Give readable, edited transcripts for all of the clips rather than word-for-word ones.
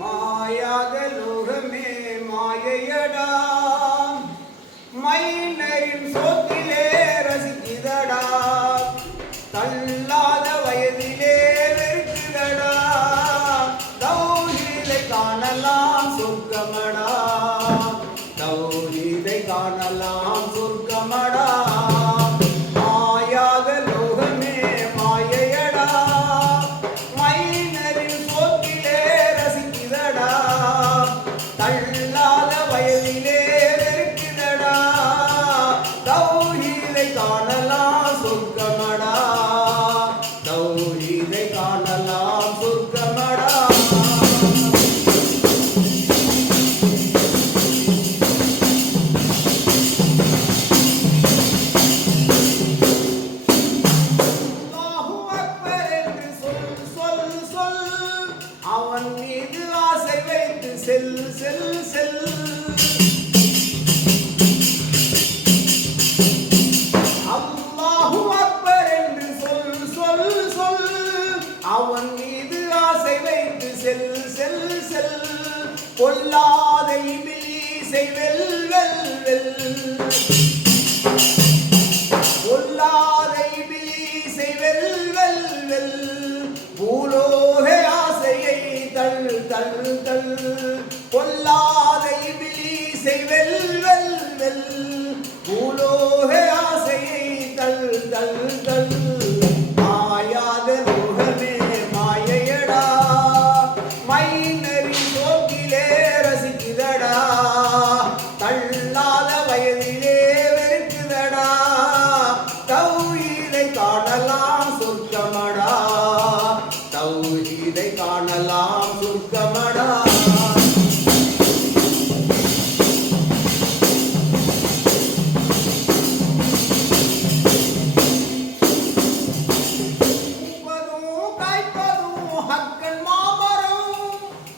மாயாக லோகமே மாயையடா, மைனரின் சோத்திலே ரசிக்குதடா, தள்ளாத வயதிலே வெறுக்குதடா, தௌஹீதை காணலாம் சொர்க்கமடா, தௌஹீதை காணலாம் சொர்க்கமடா. மாயாக லோகமே மாயையடா, மைனரின் சோத்திலே ரசிக்குதடா, தள்ளாத வயதிலே வெறுக்குதடா, தௌஹீதை காணலாம் சொர்க்கமடா, தௌஹீதை காணலாம் சொர்க்கமடா. அல்லாஹு அக்பர் என்று சொல் சொல் சொல், அவன் மீது ஆசை வைத்து செல் செல் செல். அல்லாஹு அக்பர் என்று சொல் சொல் சொல், அவன் மீது ஆசை வைத்து செல் செல் செல். பொல்லாத இபிலீசை வெல் வெல் வெல், பொல்லாத இபிலீசை வெல் வெல் வெல். பூலோக ஆசையை தள் தள் தள், பொல்லாத இபிலீசை வெல் வெல் வெல். பூலோக ஆசையை தள் தள் தள். மாயாத லோகமே மாயையடா, மைனரின் சோக்கிலே ரசிக்குதடா, தள்ளாத வயதிலே வெறுக்குதடா, தௌஹீதை காணலாம் சொர்க்கமடா, தௌஹீதை காணலாம் சொர்க்கமடா. ஹக்கன் மாமரம்,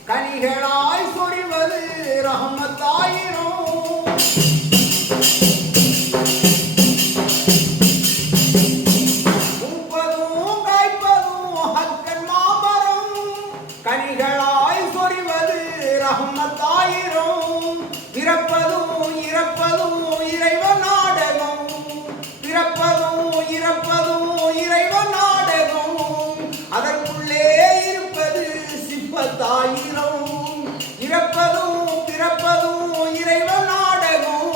கனிகளாய் சொரிவது ரஹ்மத்தாயிரும். பூப்பதும் காய்ப்பதும் ஹக்கன் மாமரம், கனிகளாய் சொரிவது ரஹ்மத்தாயிரும். பிறப்பதும் இறப்பதும் இறைவன் நாடகம், பிறப்பதும் இறப்பதும் இறைவன் நாடகம், அதற்குள்ளே இருப்பது சிப்பத்தாயிரம். இறப்பதும் பிறப்பதும் இறைவன் நாடகம்,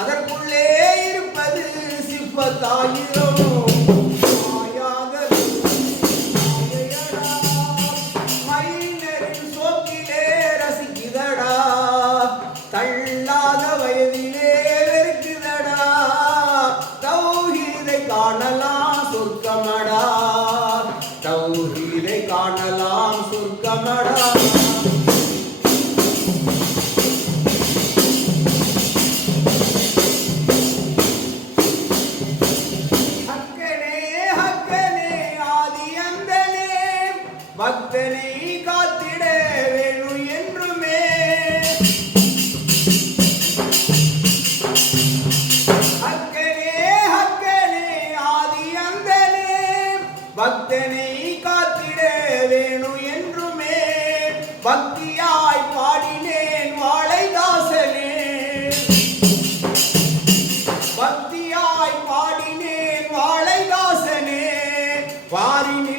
அதற்குள்ளே இருப்பது சிப்பத்தாயிரம். மாயாக மாயையடா, மைனரின் சோக்கிலே ரசிக்குதடா, தள்ளாத வயதிலே வெறுக்குதடா, தௌஹீதை காணலாம் சொர்க்கமடா, தௌஹீதை காணலாம் சொர்க்கமடா. ஹக்கனே ஹக்கனே ஆதி அந்தனே, பக்தனை காத்திட வேணும் என்றுமே. ஹக்கனே ஹக்கனே ஆதி அந்தனே, பக்தனை காத்திட வேணும் என்றுமே. பக்தியாய் பாடினேன் வாழைதாசனே, பக்தியாய் பாடினேன் வாழைதாசனே. பாரினில்